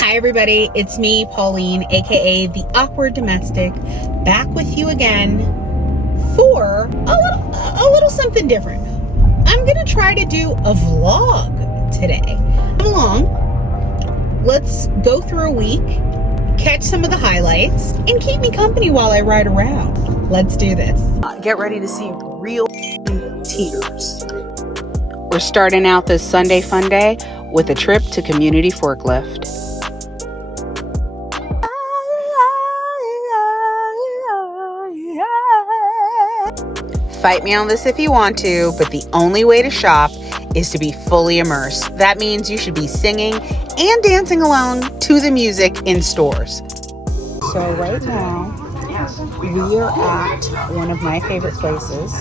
Hi everybody, it's me, Pauline, aka the Awkward Domestic, back with you again for a little something different. I'm gonna try to do a vlog today. Come along, let's go through a week, catch some of the highlights, and keep me company while I ride around. Let's do this. Get ready to see real tears. We're starting out this Sunday fun day with a trip to Community Forklift. Fight me on this if you want to, but the only way to shop is to be fully immersed. That means you should be singing and dancing along to the music in stores. So right now, we are at one of my favorite places,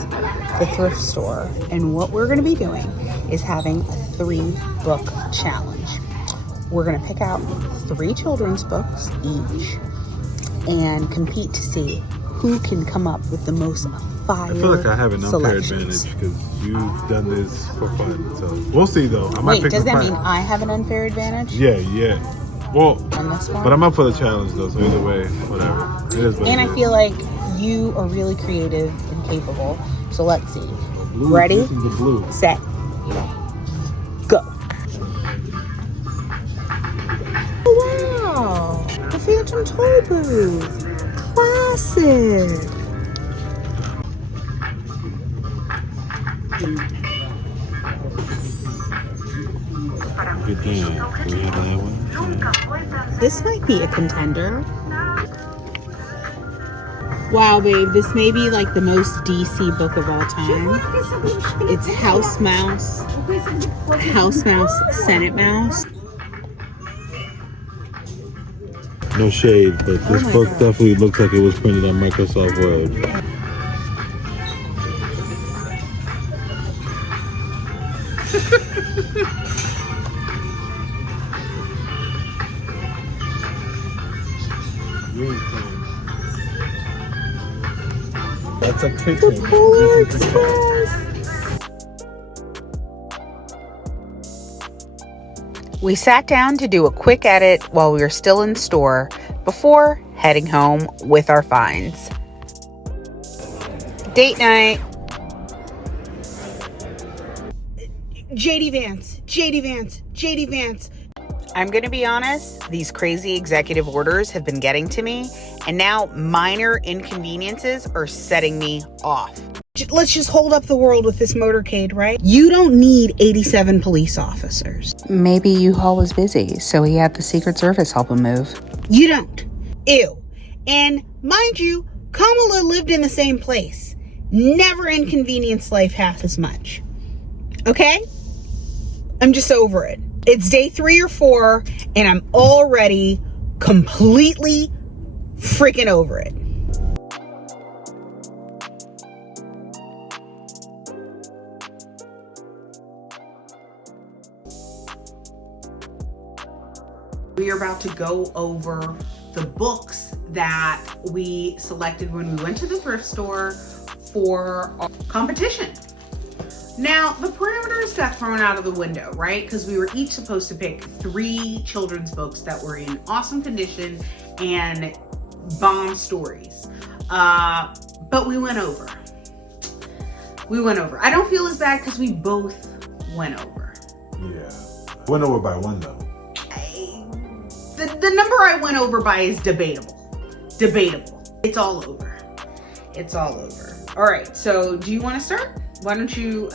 the thrift store. And what we're going to be doing is having a 3-book challenge. We're going to pick out 3 children's books each and compete to see who can come up with the most fire. I feel like I have an unfair advantage because you've done this for fun. So we'll see though. Wait, does that mean I have an unfair advantage? Yeah. Well, but I'm up for the challenge though, so either way, whatever. It is what and it I is. feel like you are really creative and capable. So let's see. Blue, ready? This is the blue. Set. Go. Oh, wow. The Phantom Toll Booth. Classic. Good damn. Do we have that one? This might be a contender. Wow, babe, this may be like the most DC book of all time. It's House Mouse, Senate Mouse. No shade, but this book definitely looks like it was printed on Microsoft Word. That's a kitchen. The Polar Express. We sat down to do a quick edit while we were still in store before heading home with our finds. Date night. JD Vance. I'm going to be honest, these crazy executive orders have been getting to me, and now minor inconveniences are setting me off. Let's just hold up the world with this motorcade, right? You don't need 87 police officers. Maybe U-Haul was busy, so he had the Secret Service help him move. You don't. Ew. And mind you, Kamala lived in the same place. Never inconvenienced life half as much. Okay? I'm just over it. It's day 3 or 4, and I'm already completely freaking over it. We are about to go over the books that we selected when we went to the thrift store for our competition. Now, the parameters got thrown out of the window, right? Because we were each supposed to pick 3 children's books that were in awesome condition and bomb stories. But we went over. I don't feel as bad because we both went over. Yeah. Went over by 1 though. The number I went over by is debatable. It's all over. All right, so do you want to start? Why don't you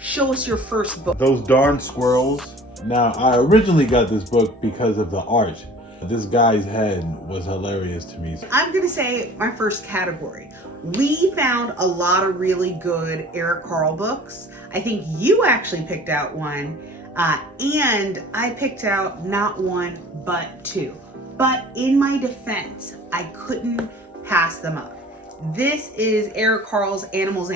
show us your first book? Those Darn Squirrels. Now, I originally got this book because of the art. This guy's head was hilarious to me. I'm going to say my first category. We found a lot of really good Eric Carle books. I think you actually picked out one, and I picked out not 1, but 2. But in my defense, I couldn't pass them up. This is Eric Carle's Animals,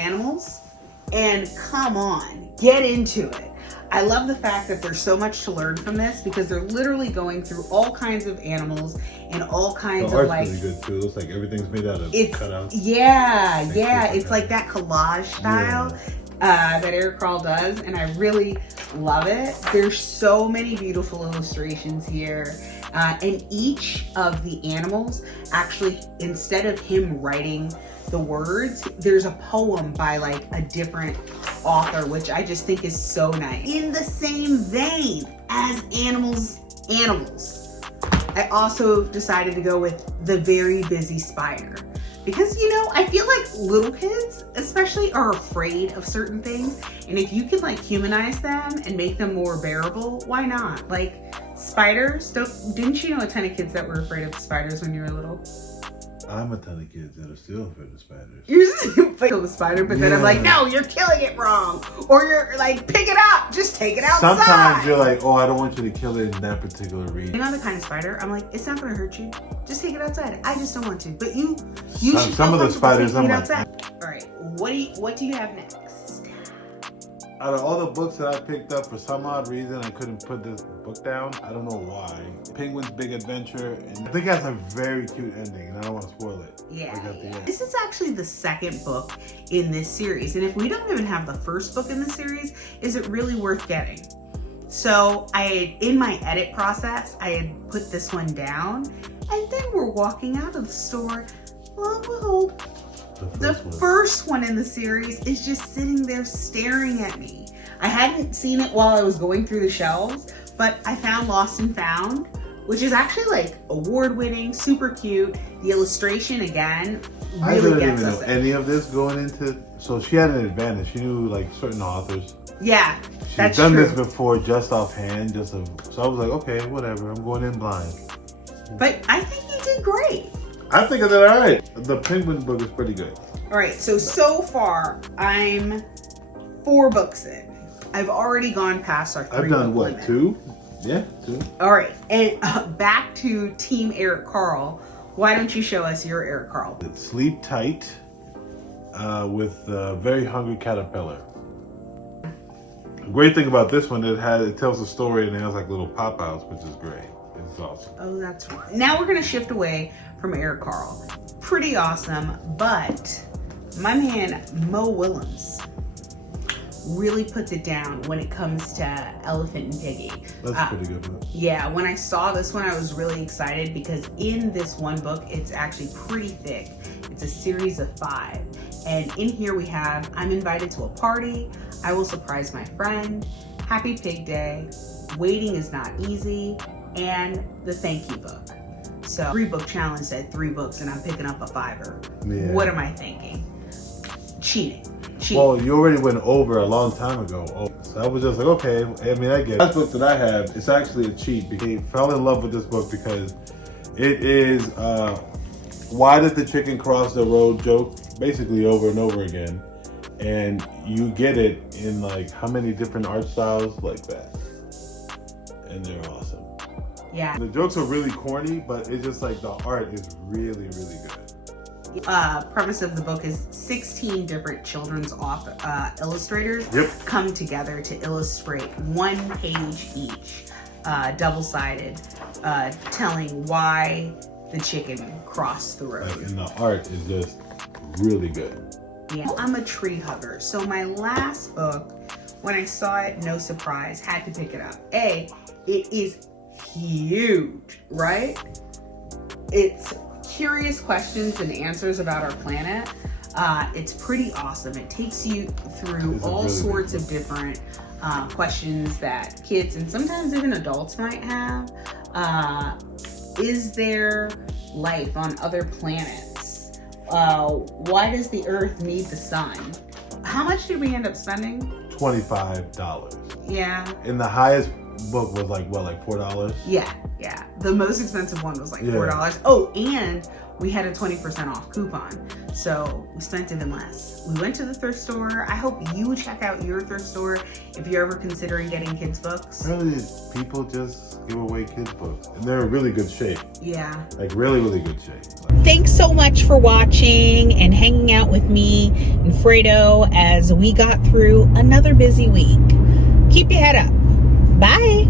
and come on, get into it. I love the fact that there's so much to learn from this because they're literally going through all kinds of animals and all kinds of like. The art's really good too. It looks like everything's made out of cutouts. Yeah. It's like that collage style. that Eric Carle does, and I really love it. There's so many beautiful illustrations here. And each of the animals, actually, instead of him writing the words, there's a poem by like a different author, which I just think is so nice. In the same vein as animals, I also decided to go with The Very Busy Spider. Because, you know, I feel like little kids especially are afraid of certain things. And if you can like humanize them and make them more bearable, why not? Like spiders, didn't you know a ton of kids that were afraid of spiders when you were little? I'm a ton of kids that are still afraid of spiders. You're just afraid of the spider, but then I'm like, no, you're killing it wrong. Or you're like, pick it up, just take it outside. Sometimes you're like, oh, I don't want you to kill it in that particular region. You know the kind of spider? I'm like, it's not gonna hurt you. Just take it outside. I just don't want to. But you should. Some of the spiders, I'm like, outside. All right, what do you have next? Out of all the books that I picked up, for some odd reason, I couldn't put this book down. I don't know why. Penguin's Big Adventure, and I think it has a very cute ending, and I don't want to spoil it. Yeah. This is actually the second book in this series, and if we don't even have the first book in the series, is it really worth getting? So in my edit process, I had put this one down, and then we're walking out of the store. Lo and behold, the first one in the series is just sitting there staring at me. I hadn't seen it while I was going through the shelves, but I found Lost and Found, which is actually like award-winning, super cute. The illustration, again, really gets us. I didn't know any of this going into, so she had an advantage. She knew like certain authors. Yeah, She's done this before just offhand, so I was like, okay, whatever, I'm going in blind. But I think you did great. I think I did all right. The Penguin book is pretty good. All right, so far, I'm 4 books in. I've already gone past our 3 I've done book what, limit. 2? Yeah, 2. All right, and back to Team Eric Carle. Why don't you show us your Eric Carle? It's Sleep Tight with a Very Hungry Caterpillar. The great thing about this one, it tells a story and it has like little pop-outs, which is great. It's awesome. Oh, that's right. Now we're gonna shift away from Eric Carle. Pretty awesome, but my man Mo Willems really puts it down when it comes to Elephant and Piggy. That's a pretty good book. Yeah, when I saw this one, I was really excited because in this one book, it's actually pretty thick. It's a series of 5. And in here we have, I'm invited to a party, I will surprise my friend, Happy Pig Day, Waiting is Not Easy, and the Thank You book. So 3-book challenge said 3 books and I'm picking up a 5er. Yeah. What am I thinking? Cheating. Well, you already went over a long time ago. So I was just like, okay, I mean, I get it. The last book that I have, it's actually a cheat. I fell in love with this book because it is why did the chicken cross the road joke basically over and over again. And you get it in like how many different art styles like that. And they're awesome. Yeah. The jokes are really corny, but it's just like the art is really, really good. Premise of the book is 16 different children's illustrators come together to illustrate 1 page each, double-sided, telling why the chicken crossed the road. And the art is just really good. Yeah, I'm a tree hugger, so my last book, when I saw it, no surprise, had to pick it up. It is huge, right? It's curious questions and answers about our planet. It's pretty awesome. It takes you through all sorts of different questions that kids and sometimes even adults might have. Is there life on other planets? Why does the Earth need the sun? How much did we end up spending? $25. Yeah. And the highest book was like what, like $4? Yeah. The most expensive one was like $4. Oh, and we had a 20% off coupon, so we spent even less. We went to the thrift store. I hope you check out your thrift store if you're ever considering getting kids books. Really, people just give away kids books, and they're in really good shape. Yeah. Like really, really good shape. Thanks so much for watching and hanging out with me and Fredo as we got through another busy week. Keep your head up. Bye.